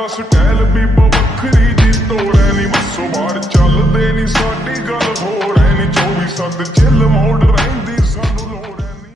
ਤੇਰਾ ਸਟਾਈਲ ਵੀ ਵੱਖਰੀ ਜੀ ਤੋੜੈ ਨੀ ਬੱਸੋਂ ਬਾਹਰ ਚੱਲਦੇ ਨੀ ਸਾਡੀ ਗੱਲ ਹੋਰ ਐ ਨੀ 24/7 ਚਿੱਲ ਮੋੜ ਰਹਿੰਦੀ ਸਾਨੂੰ ਲੋੜ ਐ ਨੀ।